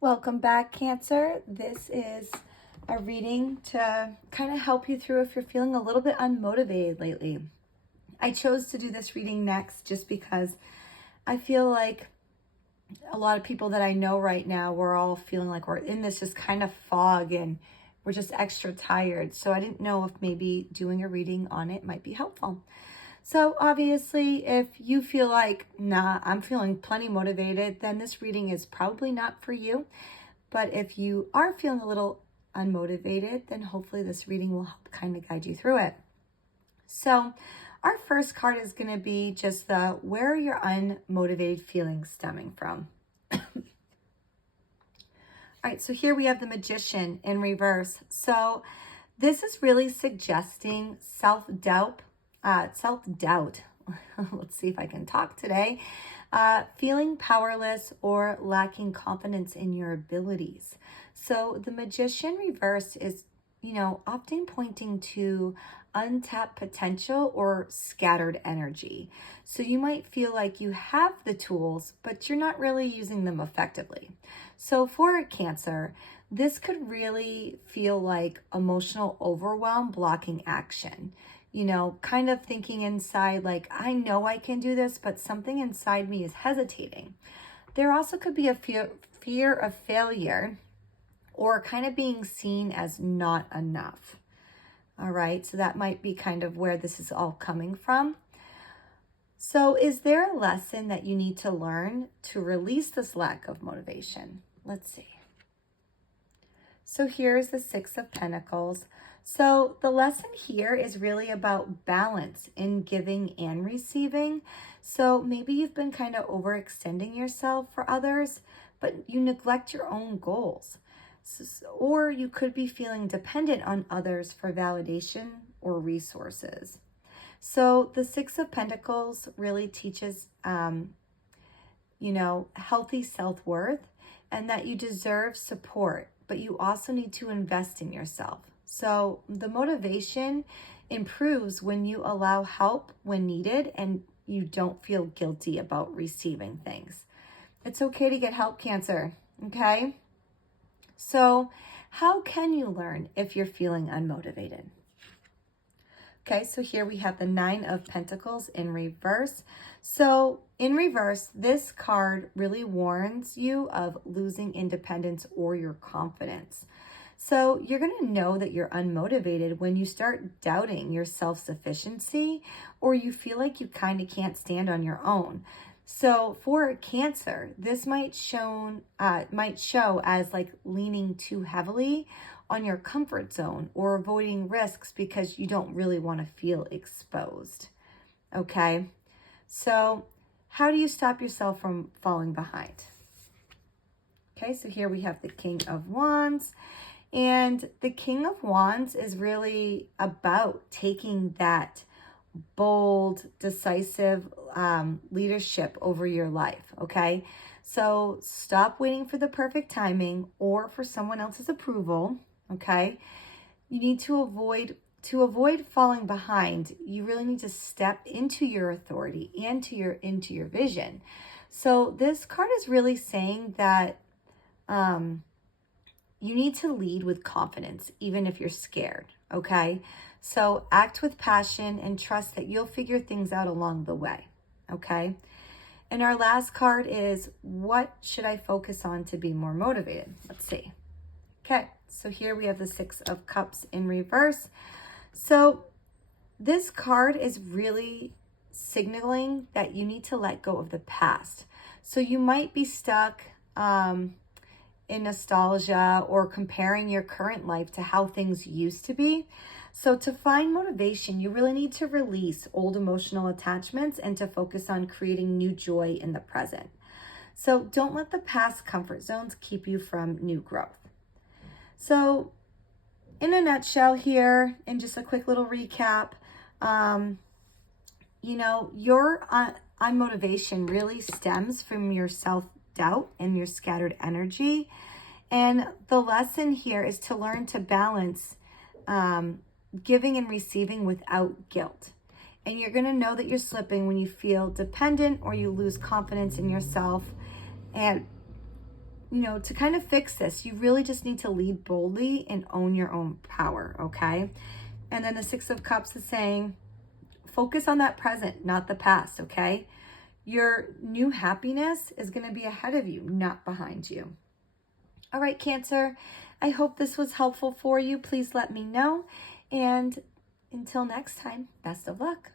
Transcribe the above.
Welcome back, Cancer. This is a reading to kind of help you through if you're feeling a little bit unmotivated lately. I chose to do this reading next just because I feel like a lot of people that I know right now, we're all feeling like we're in this just kind of fog and we're just extra tired. So I didn't know if maybe doing a reading on it might be helpful. So obviously, if you feel like, nah, I'm feeling plenty motivated, then this reading is probably not for you. But if you are feeling a little unmotivated, then hopefully this reading will help kind of guide you through it. So our first card is going to be just the where are your unmotivated feelings stemming from? All right, so here we have the Magician in reverse. So this is really suggesting self-doubt. Let's see if I can talk today. Feeling powerless or lacking confidence in your abilities. So the Magician reverse is, often pointing to untapped potential or scattered energy. So you might feel like you have the tools, but you're not really using them effectively. So for a Cancer, this could really feel like emotional overwhelm blocking action. Kind of thinking inside like, I know I can do this, but something inside me is hesitating. There also could be a fear of failure or kind of being seen as not enough. All right, so that might be kind of where this is all coming from. So is there a lesson that you need to learn to release this lack of motivation? Let's see. So here's the Six of Pentacles. So the lesson here is really about balance in giving and receiving. So maybe you've been kind of overextending yourself for others, but you neglect your own goals. Or you could be feeling dependent on others for validation or resources. So the Six of Pentacles really teaches, healthy self-worth and that you deserve support, but you also need to invest in yourself. So the motivation improves when you allow help when needed and you don't feel guilty about receiving things. It's okay to get help, Cancer, okay? So how can you learn if you're feeling unmotivated? Okay, so here we have the Nine of Pentacles in reverse. So in reverse, this card really warns you of losing independence or your confidence. So you're going to know that you're unmotivated when you start doubting your self-sufficiency or you feel like you kind of can't stand on your own. So for a Cancer, this might show as like leaning too heavily on your comfort zone or avoiding risks because you don't really want to feel exposed. Okay, so how do you stop yourself from falling behind? Okay, so here we have the King of Wands. And the King of Wands is really about taking that bold, decisive leadership over your life, okay? So stop waiting for the perfect timing or for someone else's approval, okay? You need to avoid falling behind. You really need to step into your authority and into your vision. So this card is really saying that you need to lead with confidence, even if you're scared, okay? So act with passion and trust that you'll figure things out along the way, okay? And our last card is, what should I focus on to be more motivated? Let's see. Okay, so here we have the Six of Cups in reverse. So this card is really signaling that you need to let go of the past. So you might be stuck in nostalgia or comparing your current life to how things used to be. So to find motivation, you really need to release old emotional attachments and to focus on creating new joy in the present. So don't let the past comfort zones keep you from new growth. So in a nutshell here, and just a quick little recap, your unmotivation really stems from your self-doubt and your scattered energy. And the lesson here is to learn to balance giving and receiving without guilt. And you're going to know that you're slipping when you feel dependent or you lose confidence in yourself. And to kind of fix this, you really just need to lead boldly and own your own power, okay? And then the Six of Cups is saying, focus on that present, not the past, okay? Your new happiness is going to be ahead of you, not behind you. All right, Cancer, I hope this was helpful for you. Please let me know. And until next time, best of luck.